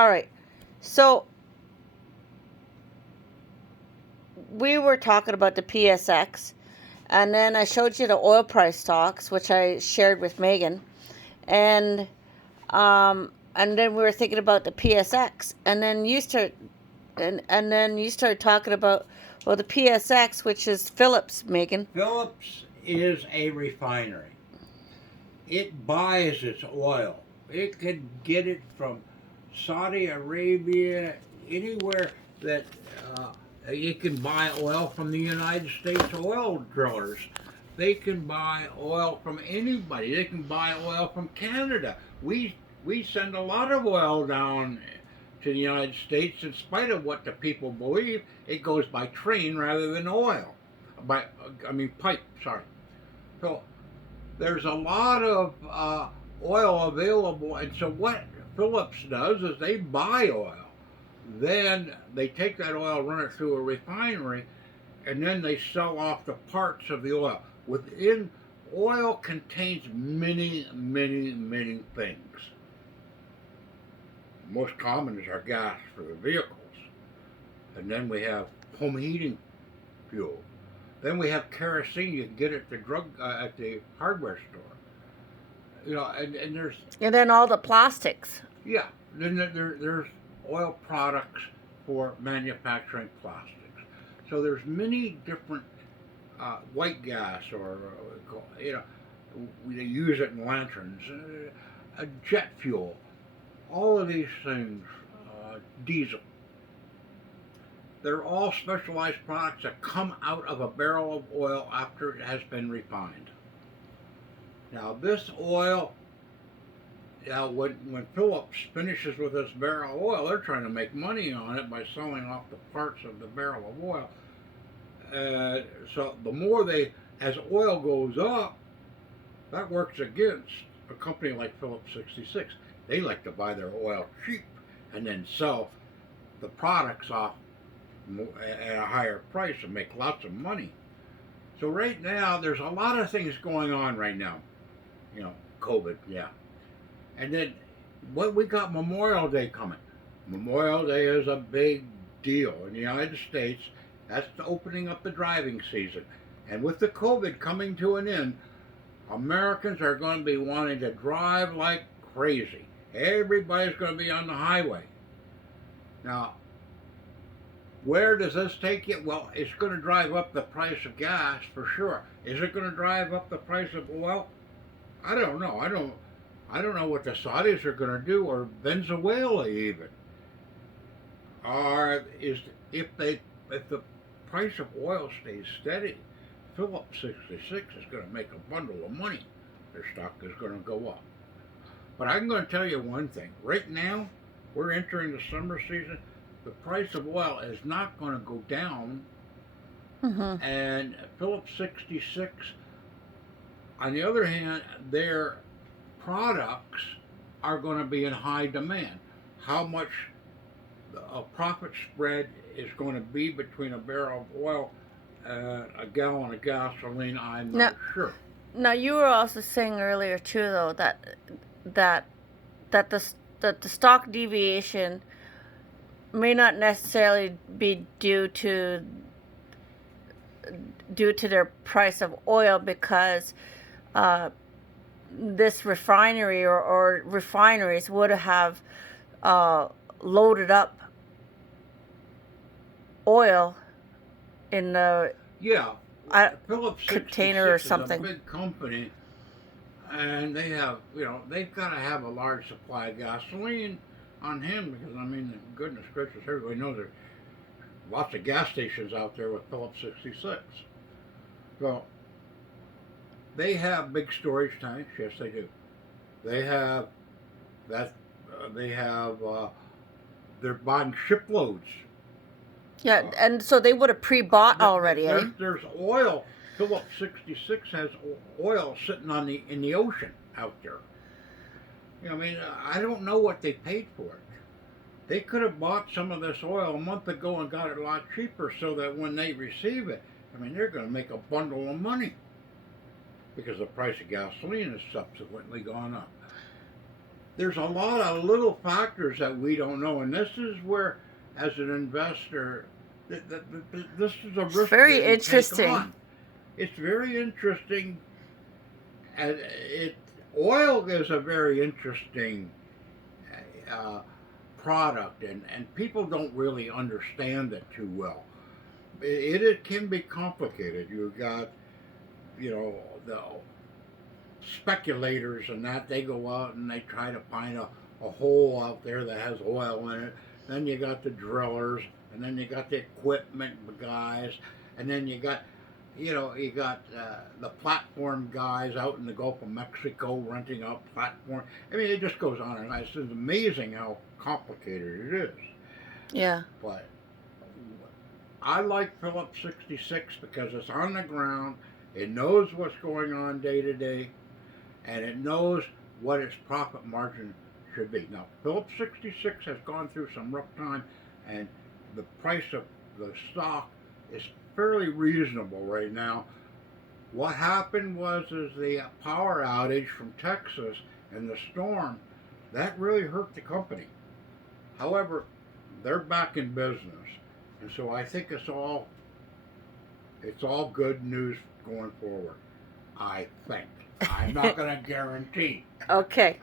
All right. So we were talking about the PSX, and then I showed you the oil price stocks, which I shared with Megan, and then we were thinking about the PSX, and then you start, and then you started talking about, well, the PSX, which is Phillips, Megan. Phillips is a refinery. It buys its oil. It could get it from Saudi Arabia, anywhere that you can buy oil from the United States oil drillers. They can buy oil from anybody. They can buy oil from Canada. We send a lot of oil down to the United States, in spite of what the people believe. It goes by train rather than oil. By I mean pipe. Sorry. So there's a lot of oil available, and so what Phillips does is they buy oil. Then they take that oil, run it through a refinery, and then they sell off the parts of the oil. Within oil contains many, many, many things. Most common is our gas for the vehicles, and then we have home heating fuel. Then we have kerosene you can get at the hardware store. And there's And then all the plastics. yeah. Then there's oil products for manufacturing plastics. So there's many different white gas, or we use it in lanterns, jet fuel, all of these things, diesel. They're all specialized products that come out of a barrel of oil after it has been refined. Now this oil, when Phillips finishes with this barrel of oil, they're trying to make money on it by selling off the parts of the barrel of oil. So the more as oil goes up, that works against a company like Phillips 66. They like to buy their oil cheap and then sell the products off at a higher price and make lots of money. So right now, there's a lot of things going on right now. COVID, yeah. And then what we got Memorial Day coming. Memorial Day is a big deal in the United States. That's opening up the driving season. And with the COVID coming to an end, Americans are going to be wanting to drive like crazy. Everybody's going to be on the highway. Now, where does this take you? Well, it's going to drive up the price of gas for sure. Is it going to drive up the price of oil? I don't know. I don't know what the Saudis are going to do, or Venezuela even. Or if the price of oil stays steady, Phillips 66 is going to make a bundle of money. Their stock is going to go up. But I'm going to tell you one thing. Right now, we're entering the summer season. The price of oil is not going to go down. Mm-hmm. And Phillips 66, on the other hand, their products are going to be in high demand. How much a profit spread is going to be between a barrel of oil and a gallon of gasoline, I'm not sure. Now you were also saying earlier too, though, that that the stock deviation may not necessarily be due to their price of oil, because this refinery or refineries would have loaded up oil in the Phillips container or 66 something. is a big company, and they've got to have a large supply of gasoline on hand, because goodness gracious, everybody knows there's lots of gas stations out there with Phillips 66. So they have big storage tanks. Yes, they do. They have that. They're buying shiploads. Yeah, and so they would have pre-bought already, eh? There's oil. Phillips 66 has oil sitting in the ocean out there. I don't know what they paid for it. They could have bought some of this oil a month ago and got it a lot cheaper, so that when they receive it, they're going to make a bundle of money, because the price of gasoline has subsequently gone up. there's a lot of little factors that we don't know, and this is where, as an investor, this is a risk very that you interesting. take on. It's very interesting, and oil is a very interesting product, and people don't really understand it too well. It can be complicated. You've got, the speculators and that, they go out and they try to find a hole out there that has oil in it. Then you got the drillers, and then you got the equipment guys, and then you got the platform guys out in the Gulf of Mexico renting out platform. I mean, it just goes on and on. It's amazing how complicated it is. Yeah. But I like Phillips 66 because it's on the ground. It knows what's going on day to day, and it knows what its profit margin should be. Now, Phillips 66 has gone through some rough time, and the price of the stock is fairly reasonable right now. What happened was the power outage from Texas and the storm, that really hurt the company. However, they're back in business, and so I think it's all good news going forward. I think. I'm not going to guarantee. Okay.